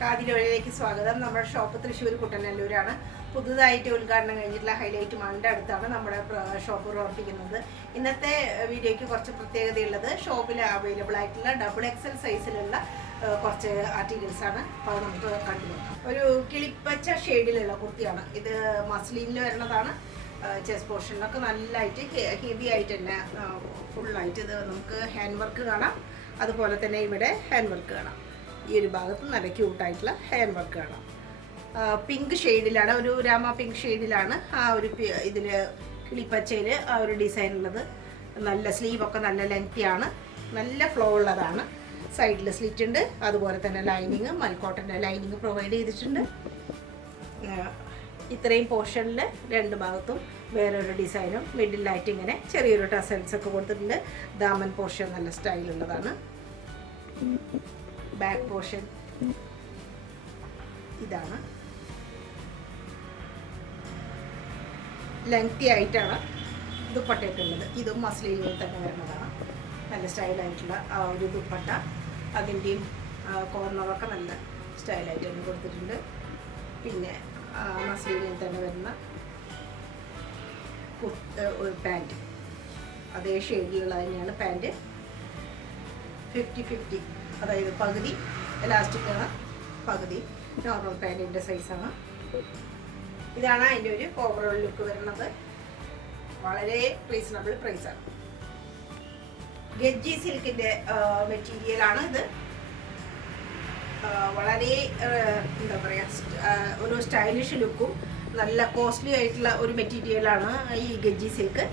കാതിലെ വഴിയിലേക്ക് സ്വാഗതം. നമ്മുടെ ഷോപ്പ് തൃശ്ശൂർ കുട്ടനല്ലൂരാണ്. പുതുതായിട്ട് ഉദ്ഘാടനം കഴിഞ്ഞിട്ടുള്ള ഹൈലൈറ്റ് മാളിൻ്റെ അടുത്താണ് നമ്മുടെ ഷോപ്പ് പ്രവർത്തിക്കുന്നത്. ഇന്നത്തെ വീഡിയോയ്ക്ക് കുറച്ച് പ്രത്യേകതയുള്ളത് ഷോപ്പിൽ അവൈലബിൾ ആയിട്ടുള്ള XXL സൈസിലുള്ള കുറച്ച് ആർട്ടിക്കിൾസ് ആണ്. അപ്പോൾ നമുക്ക് കണ്ടുപോകാം. ഒരു കിളിപ്പച്ച ഷെയ്ഡിലുള്ള കുർത്തിയാണ് ഇത്. മസ്ലിനിൽ വരുന്നതാണ്. ചെസ്റ്റ് പോർഷനിലൊക്കെ നല്ലതായിട്ട് ഹെവി ആയിട്ട് തന്നെ ഫുള്ളായിട്ട് ഇത് നമുക്ക് ഹാൻഡ് വർക്ക് കാണാം. അതുപോലെ തന്നെ ഇവിടെ ഹാൻഡ് വർക്ക് കാണാം. ഈ ഒരു ഭാഗത്ത് നല്ല ക്യൂട്ടായിട്ടുള്ള ഹാൻഡ് വർക്ക് കാണാം. പിങ്ക് ഷെയ്ഡിലാണ്, ഒരു രാമ പിങ്ക് ഷെയ്ഡിലാണ് ആ ഒരു ഇതിൽ കിളിപ്പച്ചയിൽ ആ ഒരു ഡിസൈൻ ഉള്ളത്. നല്ല സ്ലീവൊക്കെ നല്ല ലെങ്തിയാണ്, നല്ല ഫ്ലോ ഉള്ളതാണ്. സൈഡിൽ സ്ലിറ്റ് ഉണ്ട്. അതുപോലെ തന്നെ ലൈനിങ് മൽക്കോട്ടൻ്റെ ലൈനിങ് പ്രൊവൈഡ് ചെയ്തിട്ടുണ്ട്. ഇത്രയും പോർഷനിൽ രണ്ട് ഭാഗത്തും വേറൊരു ഡിസൈനും മിഡിലായിട്ട് ഇങ്ങനെ ചെറിയൊരു ടസൽസ് ഒക്കെ കൊടുത്തിട്ടുണ്ട്. ദാമൻ പോർഷൻ നല്ല സ്റ്റൈലുള്ളതാണ്. ബാക്ക് പോർഷൻ ഇതാണ്. ലെങ്തി ആയിട്ടാണ് ദുപ്പട്ടയൊക്കെയുള്ളത്. ഇതും മസ്ലിനിൽ തന്നെ വരുന്നതാണ്. നല്ല സ്റ്റൈലായിട്ടുള്ള ആ ഒരു ദുപ്പട്ട. അതിൻ്റെയും കോർണറൊക്കെ നല്ല സ്റ്റൈലായിട്ട് തന്നെ കൊടുത്തിട്ടുണ്ട്. പിന്നെ മസ്ലിനിൽ തന്നെ വരുന്ന ഒരു പാൻറ്റ്, അതേ ഷെയ്ഡിലുള്ള തന്നെയാണ് പാൻറ്റ്. 50-50, അതായത് പകുതി എലാസ്റ്റിക്കാണ്, പകുതി നോർമൽ പാൻറ്റിൻ്റെ സൈസാണ്. ഇതാണ് അതിൻ്റെ ഒരു ഓവറോൾ ലുക്ക് വരുന്നത്. വളരെ റീസണബിൾ പ്രൈസാണ്. ഗജ്ജി സിൽക്കിൻ്റെ മെറ്റീരിയലാണ് ഇത്. വളരെ എന്താ പറയുക, ഒരു സ്റ്റൈലിഷ് ലുക്കും നല്ല കോസ്റ്റ്ലി ആയിട്ടുള്ള ഒരു മെറ്റീരിയലാണ് ഈ ഗജ്ജി സിൽക്ക്.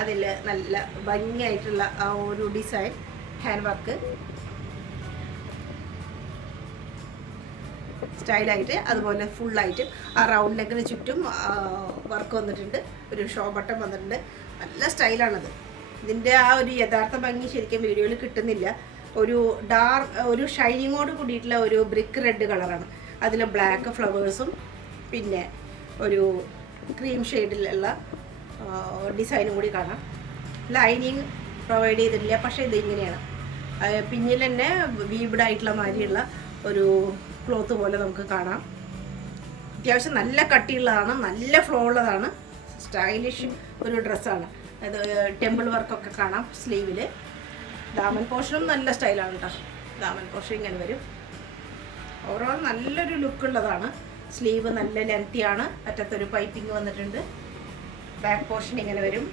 അതിൽ നല്ല ഭംഗിയായിട്ടുള്ള ആ ഒരു ഡിസൈൻ ഹാൻഡ് വർക്ക് സ്റ്റൈലായിട്ട്, അതുപോലെ ഫുള്ളായിട്ട് ആ റൗണ്ട് നെക്കിന് ചുറ്റും വർക്ക് വന്നിട്ടുണ്ട്. ഒരു ഷോ ബട്ടൺ വന്നിട്ടുണ്ട്. നല്ല സ്റ്റൈലാണത്. ഇതിൻ്റെ ആ ഒരു യഥാർത്ഥ ഭംഗി ശരിക്കും വീഡിയോയിൽ കിട്ടുന്നില്ല. ഒരു ഷൈനിങ്ങോട് കൂടിയിട്ടുള്ള ഒരു ബ്രിക്ക് റെഡ് കളറാണ്. അതിൽ ബ്ലാക്ക് ഫ്ലവേഴ്സും പിന്നെ ഒരു ക്രീം ഷെയ്ഡിലുള്ള ഡിസൈനും കൂടി കാണാം. ലൈനിങ് പ്രൊവൈഡ് ചെയ്തിട്ടില്ല, പക്ഷേ ഇതിങ്ങനെയാണ്. പിന്നിൽ തന്നെ വീബ്ഡ് ആയിട്ടുള്ള മാതിരിയുള്ള ഒരു ക്ലോത്ത് പോലെ നമുക്ക് കാണാം. അത്യാവശ്യം നല്ല കട്ടിയുള്ളതാണ്, നല്ല ഫ്ലോ ഉള്ളതാണ്. സ്റ്റൈലിഷ് ഒരു ഡ്രസ്സാണ്. അത് ടെമ്പിൾ വർക്കൊക്കെ കാണാം സ്ലീവിൽ. ദാമൻ പോർഷനും നല്ല സ്റ്റൈലാണ് കേട്ടോ. ദാമൻ പോർഷൻ ഇങ്ങനെ വരും. ഓവറോൾ നല്ലൊരു ലുക്കുള്ളതാണ്. സ്ലീവ് നല്ല ലെങ്തിയാണ്. അറ്റത്തൊരു പൈപ്പിംഗ് വന്നിട്ടുണ്ട്. ബാക്ക് പോർഷൻ ഇങ്ങനെ വരും.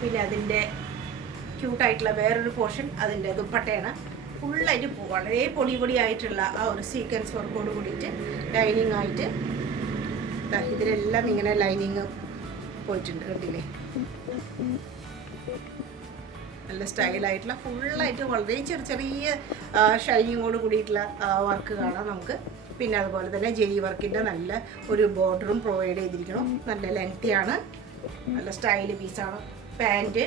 പിന്നെ അതിൻ്റെ ക്യൂട്ടായിട്ടുള്ള വേറൊരു പോർഷൻ അതിൻ്റെ ദുപ്പട്ടയാണ്. ഫുള്ളായിട്ട് വളരെ പൊടിയായിട്ടുള്ള ആ ഒരു സീക്വൻസ് വർക്കോട് കൂടിയിട്ട് ലൈനിങ് ആയിട്ട് ഇതിലെല്ലാം ഇങ്ങനെ ലൈനിങ് പോയിട്ടുണ്ട്. കണ്ടില്ലേ, നല്ല സ്റ്റൈലായിട്ടുള്ള ഫുള്ളായിട്ട് വളരെ ചെറിയ ഷൈനിങ്ങോട് കൂടിയിട്ടുള്ള വർക്ക് കാണാം നമുക്ക്. പിന്നെ അതുപോലെ തന്നെ ജെരി വർക്കിൻ്റെ നല്ല ഒരു ബോർഡറും പ്രൊവൈഡ് ചെയ്തിരിക്കണം. നല്ല ലെങ്തിയാണ്, നല്ല സ്റ്റൈല് പീസാണ്. പാൻറ്റ്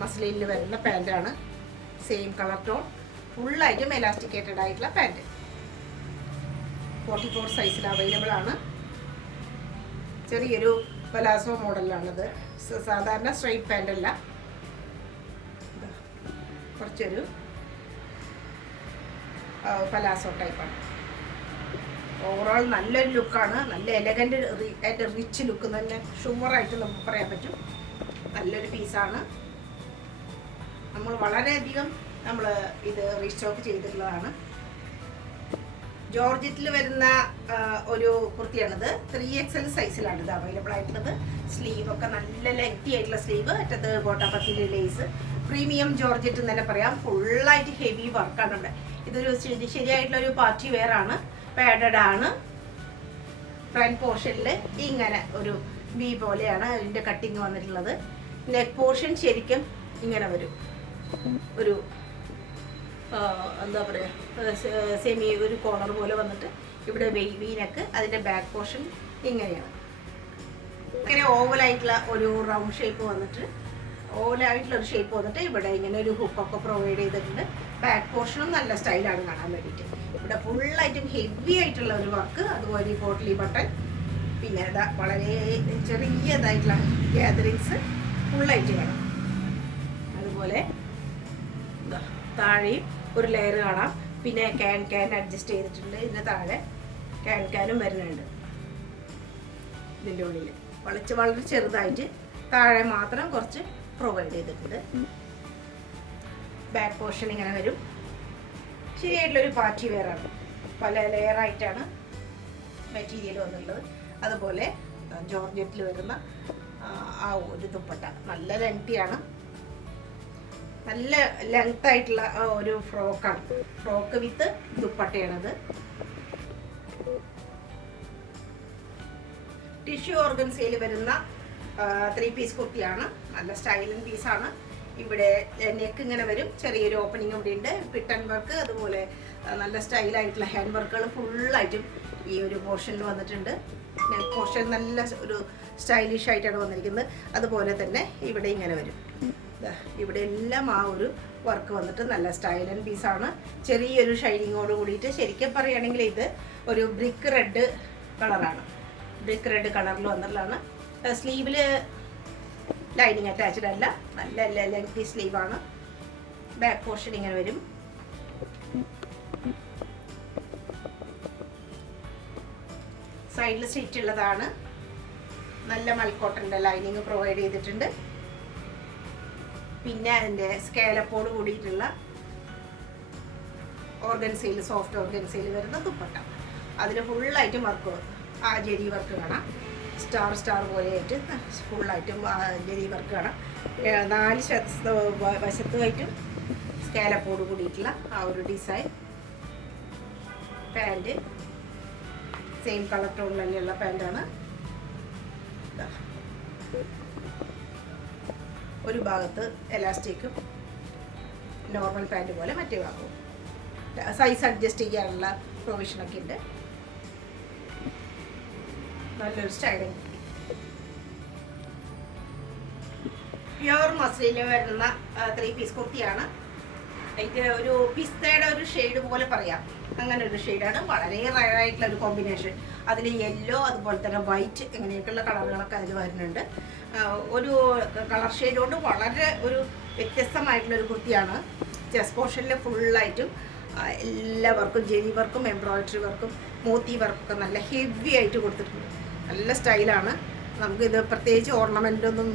മസ്ലിനിൽ വരുന്ന പാൻറ്റാണ്. സെയിം കളർ ടോൺ, ഫുള്ളായിട്ടും എലാസ്റ്റിക്കേറ്റഡ് ആയിട്ടുള്ള പാൻറ്റ്. 44 സൈസിൽ അവൈലബിൾ ആണ്. ചെറിയൊരു പലാസോ മോഡലാണിത്. സാധാരണ സ്ട്രൈറ്റ് പാൻ്റ് അല്ല, കുറച്ചൊരു പലാസോ ടൈപ്പാണ്. ഓവറോൾ നല്ലൊരു ലുക്കാണ്. നല്ല എലഗൻ്റ് ആയിട്ട് റിച്ച് ലുക്ക് തന്നെ ഷുവറായിട്ട് നമുക്ക് പറയാൻ പറ്റും. നല്ലൊരു പീസാണ്. നമ്മൾ വളരെയധികം ഇത് റീസ്റ്റോക്ക് ചെയ്തിട്ടുള്ളതാണ്. ജോർജറ്റിൽ വരുന്ന ഒരു കുർത്തിയാണിത്. 3XL സൈസിലാണ് ഇത് അവൈലബിൾ ആയിട്ടുള്ളത്. സ്ലീവൊക്കെ നല്ല ലെങ്തി ആയിട്ടുള്ള സ്ലീവ്. അറ്റത്ത് ഗോട്ടാപത്തിൻ്റെ ലേസ്. പ്രീമിയം ജോർജറ്റ് എന്ന് തന്നെ പറയാം. ഫുള്ളായിട്ട് ഹെവി വർക്കാണ് ഇവിടെ. ഇതൊരു ശരിയായിട്ടുള്ളൊരു പാർട്ടി വെയർ ആണ്. പാഡഡ് ആണ്. ഫ്രണ്ട് പോർഷനിൽ ഇങ്ങനെ ഒരു വി പോലെയാണ് അതിൻ്റെ കട്ടിങ് വന്നിട്ടുള്ളത്. നെക്ക് പോർഷൻ ശരിക്കും ഇങ്ങനെ വരും. ഒരു എന്താ പറയുക, സെമി ഒരു കോർണർ പോലെ വന്നിട്ട് ഇവിടെ വീനക്ക്. അതിൻ്റെ ബാക്ക് പോർഷൻ ഇങ്ങനെയാണ്. ഇങ്ങനെ ഓവലായിട്ടുള്ള ഒരു റൗണ്ട് ഷേപ്പ് വന്നിട്ട് ഇവിടെ ഇങ്ങനെ ഒരു ഹുക്കൊക്കെ പ്രൊവൈഡ് ചെയ്തിട്ടുണ്ട്. ബാക്ക് പോർഷനും നല്ല സ്റ്റൈലാണ് കാണാൻ വേണ്ടിയിട്ട്. ഇവിടെ ഫുള്ളായിട്ടും ഹെവി ആയിട്ടുള്ള ഒരു വർക്ക്. അതുപോലെ ഈ പോട്ട്ലി ബട്ടൺ, പിന്നെ വളരെ ചെറിയതായിട്ടുള്ള ഗ്യാതറിങ്സ് ഫുള്ളായിട്ട് കാണാം. അതുപോലെ താഴെയും ഒരു ലെയർ കാണാം. പിന്നെ ക്യാൻ അഡ്ജസ്റ്റ് ചെയ്തിട്ടുണ്ട്. ഇതിൻ്റെ താഴെ ക്യാനും വരുന്നുണ്ട്. ഇതിൻ്റെ ഉള്ളിൽ വളരെ ചെറുതായിട്ട് താഴെ മാത്രം കുറച്ച് പ്രൊവൈഡ് ചെയ്തിട്ടുണ്ട്. ബാക്ക് പോർഷൻ ഇങ്ങനെ വരും. ശരിയായിട്ടുള്ളൊരു പാർട്ടി വെയറാണ്. പല ലെയറായിട്ടാണ് മെറ്റീരിയൽ വന്നുള്ളത്. അതുപോലെ ജോർജറ്റിൽ വരുന്ന ആ ഒരു ദുപ്പട്ട നല്ല ലെങ്തിയാണ്. നല്ല ലെങ്ത് ആയിട്ടുള്ള ഒരു ഫ്രോക്കാണ്. ഫ്രോക്ക് വിത്ത് ദുപ്പട്ടയാണത്. ടിഷ്യൂ ഓർഗൻസയിൽ വരുന്ന 3 പീസ് കുർത്തിയാണ്. നല്ല സ്റ്റൈലൻ പീസാണ്. ഇവിടെ നെക്ക് ഇങ്ങനെ വരും. ചെറിയൊരു ഓപ്പണിംഗ് ഇവിടെ ഉണ്ട്. പിട്ടൺ വർക്ക്, അതുപോലെ നല്ല സ്റ്റൈലായിട്ടുള്ള ഹാൻഡ് വർക്കുകൾ ഫുള്ളായിട്ടും ഈ ഒരു പോർഷനിൽ വന്നിട്ടുണ്ട്. നെക്ക് പോർഷൻ നല്ല ഒരു സ്റ്റൈലിഷ് ആയിട്ടാണ് വന്നിരിക്കുന്നത്. അതുപോലെ തന്നെ ഇവിടെ ഇങ്ങനെ വരും. ഇവിടെ എല്ലാം ആ ഒരു വർക്ക് വന്നിട്ട് നല്ല സ്റ്റൈലൻ പീസാണ്. ചെറിയൊരു ഷൈനിങ്ങോട് കൂടിയിട്ട് ശരിക്കും പറയുകയാണെങ്കിൽ ഇത് ഒരു ബ്രിക്ക് റെഡ് കളറാണ്. ബ്രിക്ക് റെഡ് കളറിൽ വന്നിട്ടുള്ളതാണ്. സ്ലീവിൽ ലൈനിങ് അറ്റാച്ച്ഡ് അല്ല. നല്ല ലെങ്തി സ്ലീവാണ്. ബാക്ക് പോർഷൻ ഇങ്ങനെ വരും. സൈഡിൽ സ്റ്റിച്ച് ഉള്ളതാണ്. നല്ല മൽക്കോട്ടൻ്റെ ലൈനിങ് പ്രൊവൈഡ് ചെയ്തിട്ടുണ്ട്. പിന്നെ അതിൻ്റെ സ്കാലപ്പോട് കൂടിയിട്ടുള്ള ഓർഗൻസയിൽ, സോഫ്റ്റ് ഓർഗൻസയിൽ വരുന്ന ദുപ്പട്ട. അതിൽ ഫുള്ളായിട്ടും വർക്ക്, ആ ജെരി വർക്ക് കാണാം. സ്റ്റാർ പോലെയായിട്ട് ഫുള്ളായിട്ടും ജെരി വർക്ക് കാണാം. 4 വശത്തുമായിട്ടും സ്കാലപ്പോട് കൂടിയിട്ടുള്ള ആ ഒരു design. Pant same colour tone തന്നെയുള്ള പാൻറ്റാണ്. ഒരു ഭാഗത്ത് എലാസ്റ്റിക്കും നോർമൽ പാൻറ് പോലെ മറ്റേ ഭാഗവും. സൈസ് അഡ്ജസ്റ്റ് ചെയ്യാനുള്ള പ്രൊവിഷനൊക്കെ ഉണ്ട്. നല്ലൊരു സ്റ്റൈലിംഗ്. പ്യുവർ മസ്ലിനിൽ വരുന്ന 3 പീസ് കുർത്തിയാണ്. ഇത് ഒരു പിസ്തയുടെ ഒരു ഷെയ്ഡ് പോലെ പറയാം. അങ്ങനെ ഒരു ഷെയ്ഡാണ്. വളരെ റയർ ആയിട്ടുള്ള ഒരു കോമ്പിനേഷൻ. അതിൽ യെല്ലോ, അതുപോലെ തന്നെ വൈറ്റ്, ഇങ്ങനെയൊക്കെയുള്ള കളറുകളൊക്കെ അതിൽ വരുന്നുണ്ട്. ഒരു കളർ ഷെയ്ഡ് കൊണ്ട് വളരെ ഒരു വ്യത്യസ്തമായിട്ടുള്ളൊരു കുർത്തിയാണ്. ചെസ്റ്റ് പോർഷനിൽ ഫുള്ളായിട്ടും എല്ലാ വർക്കും, ജെരി വർക്കും, എംബ്രോയിഡറി വർക്കും, മോത്തി വർക്കൊക്കെ നല്ല ഹെവി ആയിട്ട് കൊടുത്തിട്ടുണ്ട്. നല്ല സ്റ്റൈലാണ്. നമുക്കിത് പ്രത്യേകിച്ച് ഓർണമെൻ്റൊന്നും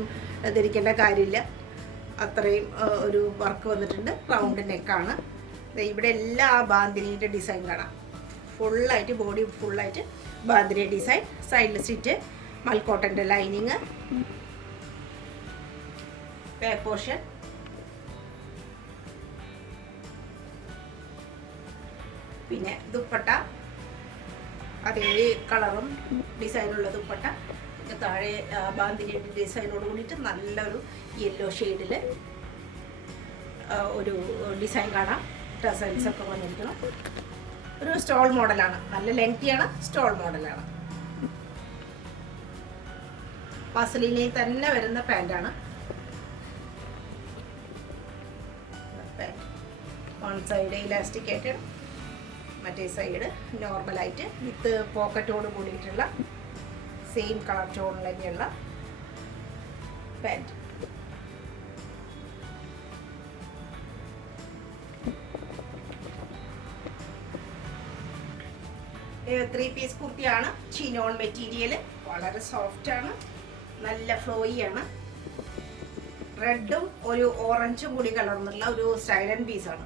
ധരിക്കേണ്ട കാര്യമില്ല. അത്രയും ഒരു വർക്ക് വന്നിട്ടുണ്ട്. റൗണ്ട് നെക്കാണ്. ഇവിടെ എല്ലാ ബാന്തിനിയുടെ ഡിസൈൻ കാണാം. ഫുള്ളായിട്ട് ബോഡി ഫുള്ളായിട്ട് ബാന്തിനി ഡിസൈൻ. സൈഡിൽ സ്റ്റിച്ച്, മൽക്കോട്ടൻ്റെ ലൈനിങ്, ബാക്ക് പോർഷൻ. പിന്നെ ദുപ്പട്ട അതേ കളറും ഡിസൈനുള്ള ദുപ്പട്ട. താഴെ ബാന്തിനി ഡിസൈനോട് കൂടിയിട്ട് നല്ലൊരു യെല്ലോ ഷെയ്ഡിൽ ഒരു ഡിസൈൻ കാണാം. ടസൽസ് ഒക്കെ വന്നിരിക്കണം. ഒരു സ്റ്റോൾ മോഡലാണ്. നല്ല ലെങ്തിയാണ്. സ്റ്റോൾ മോഡലാണ്. മസ്ലിനിൽ തന്നെ വരുന്ന പാൻറ്റാണ്. വൺ സൈഡ് ഇലാസ്റ്റിക് ആയിട്ട്, മറ്റേ സൈഡ് നോർമലായിട്ട് വിത്ത് പോക്കറ്റോട് കൂടിയിട്ടുള്ള സെയിം കളർ ടോണിൽ തന്നെയുള്ള പാൻറ്റ്. ത്രീ പീസ് കുർത്തിയാണ്. Chinon material. വളരെ സോഫ്റ്റ് ആണ്. നല്ല ഫ്ലോയി ആണ്. റെഡും ഒരു ഓറഞ്ചും കൂടി കലർന്നുള്ള ഒരു സ്റ്റൈലൻ പീസാണ്.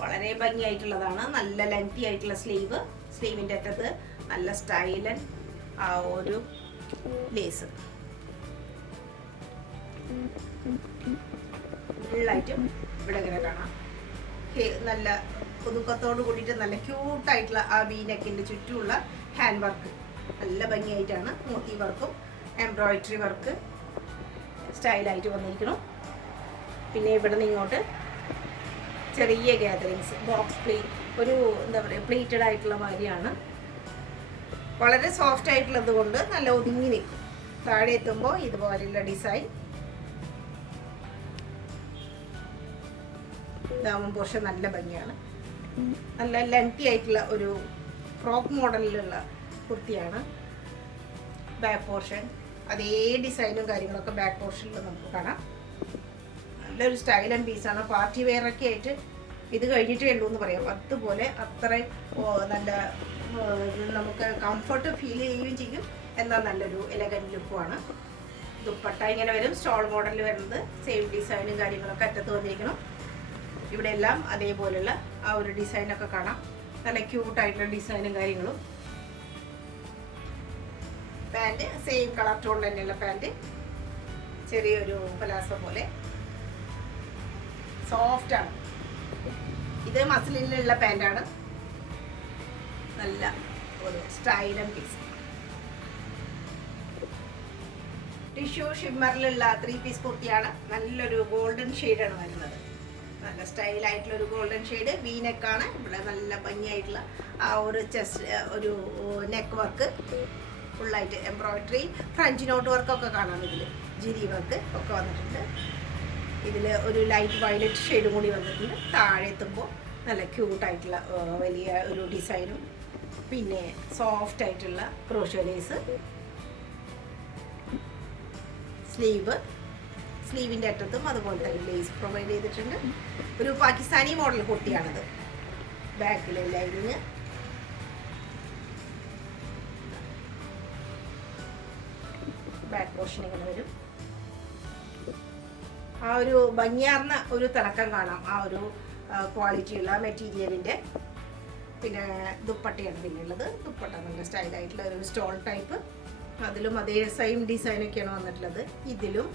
വളരെ ഭംഗിയായിട്ടുള്ളതാണ്. നല്ല ലെങ്തി ആയിട്ടുള്ള സ്ലീവ്. സ്ലീവിൻ്റെ അറ്റത്ത് നല്ല സ്റ്റൈലൻ ആ ഒരു ലേസ്. ഫുള്ളായിട്ടും ഇവിടെ ഇങ്ങനെ കാണാം. നല്ല പുതുക്കത്തോട് കൂടിയിട്ട് നല്ല ക്യൂട്ടായിട്ടുള്ള ആ വി നെക്കിൻ്റെ ചുറ്റുമുള്ള ഹാൻഡ് വർക്ക് നല്ല ഭംഗിയായിട്ടാണ്. മോത്തി വർക്കും എംബ്രോയിഡറി വർക്ക് സ്റ്റൈലായിട്ട് വന്നിരിക്കണം. പിന്നെ ഇവിടെ നിന്ന് ഇങ്ങോട്ട് ചെറിയ ഗ്യാതറിങ്സ്, ബോക്സ് പ്ലേറ്റ്, ഒരു എന്താ പറയുക പ്ലേറ്റഡ് ആയിട്ടുള്ള മാതിരിയാണ്. വളരെ സോഫ്റ്റ് ആയിട്ടുള്ളത് കൊണ്ട് നല്ല ഒതുങ്ങി നിൽക്കും. താഴെ എത്തുമ്പോൾ ഇതുപോലെയുള്ള ഡിസൈൻ. ദാമൻ പോർഷൻ നല്ല ഭംഗിയാണ്. നല്ല ലെങ്തി ആയിട്ടുള്ള ഒരു ഫ്രോക്ക് മോഡലിലുള്ള കുർത്തിയാണ്. ബാക്ക് പോർഷൻ അതേ ഡിസൈനും കാര്യങ്ങളൊക്കെ ബാക്ക് പോർഷനിൽ നമുക്ക് കാണാം. നല്ലൊരു സ്റ്റൈൽ ആൻഡ് പീസാണ്. പാർട്ടി വെയറൊക്കെ ആയിട്ട് ഇത് കഴിഞ്ഞിട്ടേ ഉള്ളൂ എന്ന് പറയാം. അതുപോലെ അത്രയും നല്ല നമുക്ക് കംഫർട്ട് ഫീൽ ചെയ്യുകയും ചെയ്യും. എന്നാൽ നല്ലൊരു എലഗൻറ്റ് ലുക്കുമാണ്. ദുപ്പട്ട ഇങ്ങനെ വരും, സ്റ്റോൾ മോഡലിൽ വരുന്നത്. സെയിം ഡിസൈനും കാര്യങ്ങളൊക്കെ അറ്റത്ത് വന്നിരിക്കണം. ഇവിടെ എല്ലാം അതേപോലെയുള്ള ആ ഒരു ഡിസൈനൊക്കെ കാണാം. നല്ല ക്യൂട്ടായിട്ടുള്ള ഡിസൈനും കാര്യങ്ങളും. പാൻറ് സെയിം കളർ ടോൺ തന്നെയുള്ള പാൻറ്, ചെറിയൊരു പലാസോ പോലെ സോഫ്റ്റ് ആണ്. ഇത് മസിലിനുള്ള പാൻറ്റാണ്. നല്ല ഒരു സ്റ്റൈൽ ആൻഡ് പീസ്. ടിഷ്യൂ ഷിമ്മറിലുള്ള 3 പീസ് കുർത്തിയാണ്. നല്ലൊരു ഗോൾഡൻ ഷെയ്ഡാണ് വരുന്നത്. നല്ല സ്റ്റൈലായിട്ടുള്ള ഒരു ഗോൾഡൻ ഷെയ്ഡ്. വീനെക്കാണ്. ഇവിടെ നല്ല ഭംഗിയായിട്ടുള്ള ആ ഒരു ചെസ്റ്റ്, ഒരു നെക്ക് വർക്ക് ഫുള്ളായിട്ട് എംബ്രോയിഡറി, ഫ്രഞ്ച് നോട്ട് വർക്കൊക്കെ കാണാം. ഇതിൽ ജിരി വർക്ക് ഒക്കെ വന്നിട്ടുണ്ട്. ഇതിൽ ഒരു ലൈറ്റ് വയലറ്റ് ഷെയ്ഡും കൂടി വന്നിട്ടുണ്ട്. താഴെ എത്തുമ്പോൾ നല്ല ക്യൂട്ടായിട്ടുള്ള വലിയ ഒരു ഡിസൈനും പിന്നെ സോഫ്റ്റ് ആയിട്ടുള്ള ക്രോഷ്യോ ലേസ്. സ്ലീവിൻ്റെ അറ്റത്തും അതുപോലെ തന്നെ ലേസ് പ്രൊവൈഡ് ചെയ്തിട്ടുണ്ട്. ഒരു പാകിസ്ഥാനി മോഡൽ കുർത്തിയാണിത്. ബാക്കിൽ ലൈനിങ്, ബാക്ക് പോർഷൻ ഇങ്ങനെ വരും. ആ ഒരു ഭംഗിയാർന്ന ഒരു തിളക്കം കാണാം ആ ഒരു ക്വാളിറ്റിയുള്ള മെറ്റീരിയലിൻ്റെ. പിന്നെ ദുപ്പട്ടയാണ് പിന്നുള്ളത്. ദുപ്പട്ട നല്ല സ്റ്റൈലായിട്ടുള്ള ഒരു സ്റ്റോൾ ടൈപ്പ്. അതിലും അതേ സെയിം ഡിസൈനൊക്കെയാണ് വന്നിട്ടുള്ളത്. ഇതിലും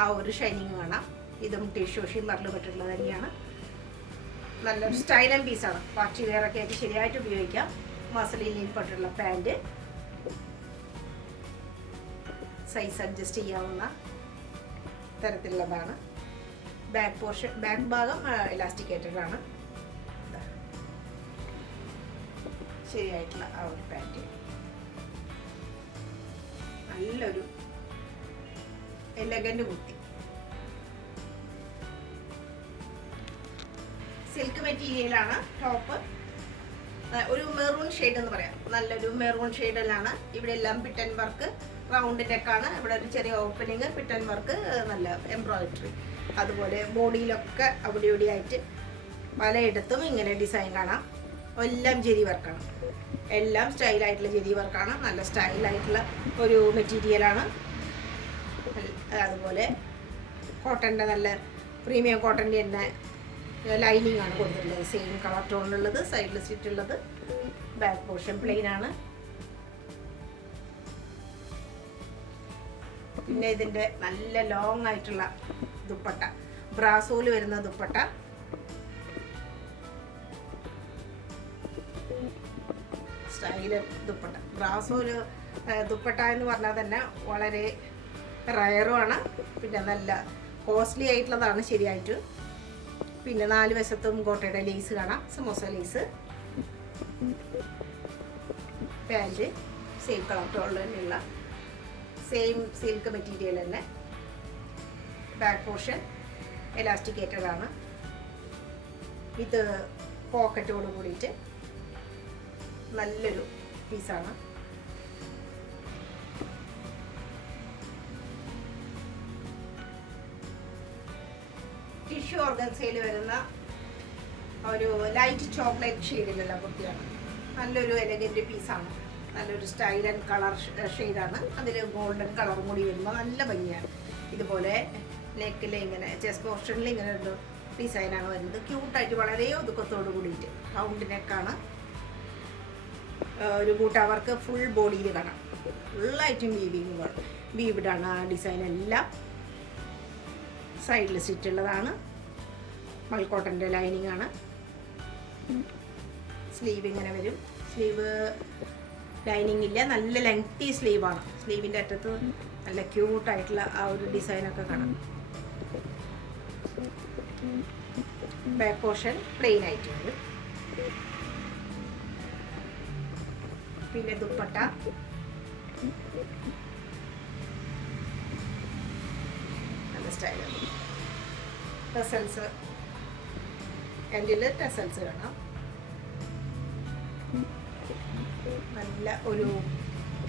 ആ ഒരു ഷൈനിങ് കാണാം. ഇതും ടിഷ്യൂ ഷിമ്മറിൽ പെട്ടിട്ടുള്ളത് തന്നെയാണ്. നല്ലൊരു സ്റ്റൈൽ ആൻഡ് പീസാണ്. പാർട്ടി വെയറൊക്കെ ആയിട്ട് ശരിയായിട്ട് ഉപയോഗിക്കാം. മസലിനിൽ പെട്ടിട്ടുള്ള പാൻറ്, സൈസ് അഡ്ജസ്റ്റ് ചെയ്യാവുന്ന തരത്തിലുള്ളതാണ്. ബാക്ക് പോർഷൻ, ബാക്ക് ഭാഗം ഇലാസ്റ്റിക്കേറ്റഡ് ആണ്. ശരിയായിട്ടുള്ള ആ ഒരു പാൻറ്. നല്ലൊരു എലഗന്റ് കുർത്തി. സിൽക്ക് മെറ്റീരിയലാണ് ടോപ്പ്. ഒരു മെറൂൺ ഷെയ്ഡ് എന്ന് പറയാം. നല്ലൊരു മെറൂൺ ഷെയ്ഡിലാണ്. ഇവിടെ എല്ലാം പിട്ടൻ വർക്ക്, റൗണ്ട് നെക്കാണ്. ഇവിടെ ഒരു ചെറിയ ഓപ്പണിങ്, പിട്ടൻ വർക്ക്, നല്ല എംബ്രോയിഡറി. അതുപോലെ ബോഡിയിലൊക്കെ അവിടെ ഇവിടെ ആയിട്ട് പലയിടത്തും ഇങ്ങനെ ഡിസൈൻ കാണാം. എല്ലാം ജെരി വർക്കാണ്. എല്ലാം സ്റ്റൈലായിട്ടുള്ള ജെരി വർക്കാണ്. നല്ല സ്റ്റൈലായിട്ടുള്ള ഒരു മെറ്റീരിയലാണ്. അതുപോലെ കോട്ടൻ്റെ നല്ല പ്രീമിയം കോട്ടൻ്റെ തന്നെ ലൈനിങ് ആണ് കൊടുത്തിട്ടുള്ളത്. സെയിം കളർ ടോണിലുള്ളത്, സൈഡിൽ സ്റ്റിച്ച് ഉള്ളത്. ബാക്ക് പോർഷൻ പ്ലെയിൻ ആണ്. പിന്നെ ഇതിൻ്റെ നല്ല ലോങ് ആയിട്ടുള്ള ദുപ്പട്ട, ബ്രാസോയിൽ വരുന്ന ദുപ്പട്ട. സ്റ്റൈല് ദുപ്പട്ട. ബ്രാസോയിൽ ദുപ്പട്ട എന്ന് പറഞ്ഞാൽ തന്നെ വളരെ റയറുമാണ്. പിന്നെ നല്ല കോസ്റ്റ്ലി ആയിട്ടുള്ളതാണ് ശരിയായിട്ട്. പിന്നെ 4 വശത്തും ഗോട്ടയുടെ ലേസ് കാണാം, samosa lace. Pant same colour ടോണിൽ തന്നെയുള്ള സെയിം സിൽക്ക് മെറ്റീരിയൽ തന്നെ. ബാക്ക് പോർഷൻ എലാസ്റ്റിക്കേറ്റഡ് ആണ്. ഇത് പോക്കറ്റോട് കൂടിയിട്ട് നല്ലൊരു പീസാണ്. ടിഷ്യൂ ഓർഗൻസയിൽ വരുന്ന ഒരു ലൈറ്റ് ചോക്ലേറ്റ് ഷെയ്ഡിലുള്ള കുർത്തിയാണ്. നല്ലൊരു എലഗന്റ് പീസാണ്. നല്ലൊരു സ്റ്റൈൽ ആൻഡ് കളർ ഷെയ്ഡാണ്. അതിൽ ഗോൾഡൻ കളറും കൂടി വരുമ്പോൾ നല്ല ഭംഗിയാണ്. ഇതുപോലെ നെക്കിൽ ഇങ്ങനെ ചെസ്റ്റ് പോർഷനിൽ ഇങ്ങനെ ഒരു ഡിസൈനാണ് വരുന്നത്. ക്യൂട്ടായിട്ട് വളരെ ഒതുക്കത്തോട് കൂടിയിട്ട് റൗണ്ട് നെക്കാണ്. ഒരു ബൂട്ടാ വർക്ക് ഫുൾ ബോഡിയിൽ കാണാം. ഫുള്ളായിട്ടും വീവിഡാണ് ആ ഡിസൈൻ എല്ലാം. സൈഡിൽ സ്റ്റിച്ച് ഉള്ളതാണ്. മൾക്കോട്ടൻ്റെ ലൈനിങ് ആണ്. സ്ലീവ് ഇങ്ങനെ വരും. സ്ലീവ് ലൈനിങ് ഇല്ല, നല്ല ലെങ്തി സ്ലീവാണ്. സ്ലീവിൻ്റെ അറ്റത്ത് നല്ല ക്യൂട്ടായിട്ടുള്ള ആ ഒരു ഡിസൈനൊക്കെ കാണാം. ബാക്ക് പോർഷൻ പ്ലെയിൻ ആയിട്ട് വരും. പിന്നെ ദുപ്പട്ട നല്ല സ്റ്റൈലാണ്. ടെസൽസ്, എൻഡിൽ ടെസൽസ് കാണാം. നല്ല ഒരു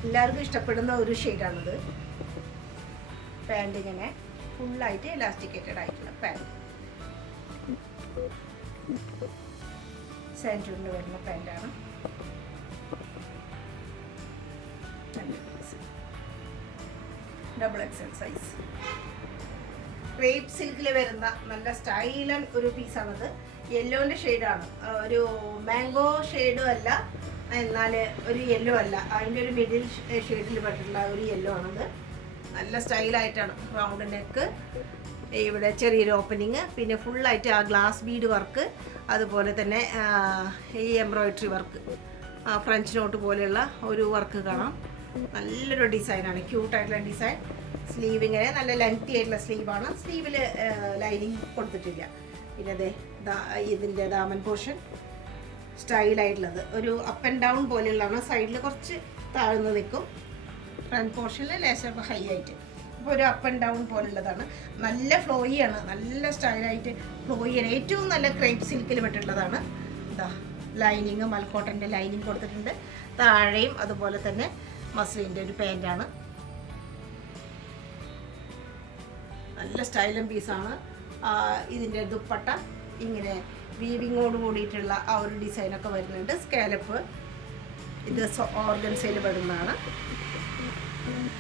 എല്ലാവർക്കും ഇഷ്ടപ്പെടുന്ന ഒരു ഷെയ്ഡാണിത്. പാൻറ് ഇങ്ങനെ ഫുള്ളായിട്ട് എലാസ്റ്റിക്കേറ്റഡ് ആയിട്ടുള്ള പാൻറ്. സാൻഡൂണിന് വരുന്ന പാൻറ്റാണ്. ഡബിൾ എക്സൽ സൈസ് ക്രേപ്പ് സിൽക്കിൽ വരുന്ന നല്ല സ്റ്റൈലൻ ഒരു പീസാണത്. യെല്ലോൻ്റെ ഷെയ്ഡാണ്, ഒരു മാംഗോ ഷെയ്ഡും അല്ല എന്നാൽ ഒരു യെല്ലോ അല്ല, അതിൻ്റെ ഒരു മിഡിൽ ഷെയ്ഡിൽ പെട്ടിട്ടുള്ള ഒരു യെല്ലോ ആണത്. നല്ല സ്റ്റൈലായിട്ടാണ്. റൗണ്ട് നെക്ക്, ഇവിടെ ചെറിയൊരു ഓപ്പനിങ്, പിന്നെ ഫുള്ളായിട്ട് ആ ഗ്ലാസ് ബീഡ് വർക്ക്, അതുപോലെ തന്നെ ഈ എംബ്രോയിഡറി വർക്ക്, ഫ്രഞ്ച് നോട്ട് പോലെയുള്ള ഒരു വർക്ക് കാണാം. നല്ലൊരു ഡിസൈനാണ്, ക്യൂട്ടായിട്ടുള്ള ഡിസൈൻ. സ്ലീവ് ഇങ്ങനെ നല്ല ലെങ്തി ആയിട്ടുള്ള സ്ലീവാണ്. സ്ലീവിൽ ലൈനിങ് കൊടുത്തിട്ടില്ല. പിന്നെ അതെ ഇതിൻ്റെ ദാമൻ പോർഷൻ സ്റ്റൈലായിട്ടുള്ളത് ഒരു അപ്പ് ആൻഡ് ഡൗൺ പോലെയുള്ളതാണ്. സൈഡിൽ കുറച്ച് താഴ്ന്നു നിൽക്കും, ഫ്രണ്ട് പോർഷനിൽ ലേശം ഹൈ ആയിട്ട്. അപ്പോൾ ഒരു അപ്പ് ആൻഡ് ഡൗൺ പോലുള്ളതാണ്. നല്ല ഫ്ലോയിയാണ്, നല്ല സ്റ്റൈലായിട്ട് ഫ്ലോയിയാണ്. ഏറ്റവും നല്ല ക്രേപ്പ് സിൽക്കിൽ പെട്ടിട്ടുള്ളതാണ്. ഇതാ ലൈനിങ് മൽക്കോട്ടൻ്റെ ലൈനിങ് കൊടുത്തിട്ടുണ്ട്. താഴെയും അതുപോലെ തന്നെ മസ്ലിൻ്റെ ഒരു പാൻറ്റാണ്. നല്ല സ്റ്റൈലും പീസാണ്. ഇതിൻ്റെ ദുപ്പട്ട ഇങ്ങനെ വീവിങ്ങോട് കൂടിയിട്ടുള്ള ആ ഒരു ഡിസൈനൊക്കെ വരുന്നുണ്ട്. സ്കാലപ്പ് ഇത് ഓർഗൻസയിൽ പെടുന്നതാണ്.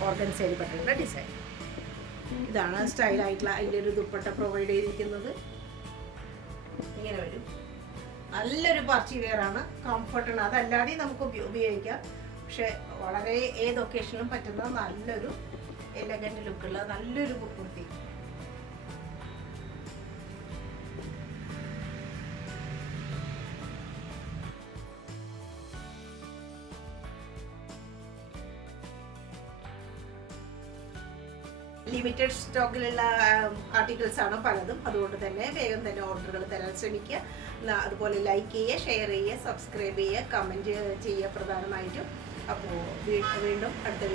ഓർഗൻസയിൽ പെട്ടിട്ടുള്ള ഡിസൈൻ ഇതാണ് സ്റ്റൈലായിട്ടുള്ള അതിൻ്റെ ഒരു ദുപ്പട്ട പ്രൊവൈഡ് ചെയ്തിരിക്കുന്നത്. ഇങ്ങനെ വരും. നല്ലൊരു പാർട്ടി വെയർ ആണ്, കംഫർട്ടാണ്. അതല്ലാതെ നമുക്ക് ഉപയോഗിക്കാം. പക്ഷെ വളരെ ഏത് ഒക്കേഷനിലും പറ്റുന്ന നല്ലൊരു എലഗന്റ് ലുക്കുള്ള നല്ലൊരു കുർത്തി. ലിമിറ്റഡ് സ്റ്റോക്കിലുള്ള ആർട്ടിക്കിൾസ് ആണ് പലതും. അതുകൊണ്ട് തന്നെ വേഗം തന്നെ ഓർഡറുകൾ തരാൻ ശ്രമിക്കുക. അതുപോലെ ലൈക്ക് ചെയ്യുക, ഷെയർ ചെയ്യുക, സബ്സ്ക്രൈബ് ചെയ്യുക, കമൻറ്റ് ചെയ്യുക പ്രധാനമായിട്ടും. അപ്പോൾ വീണ്ടും അടുത്ത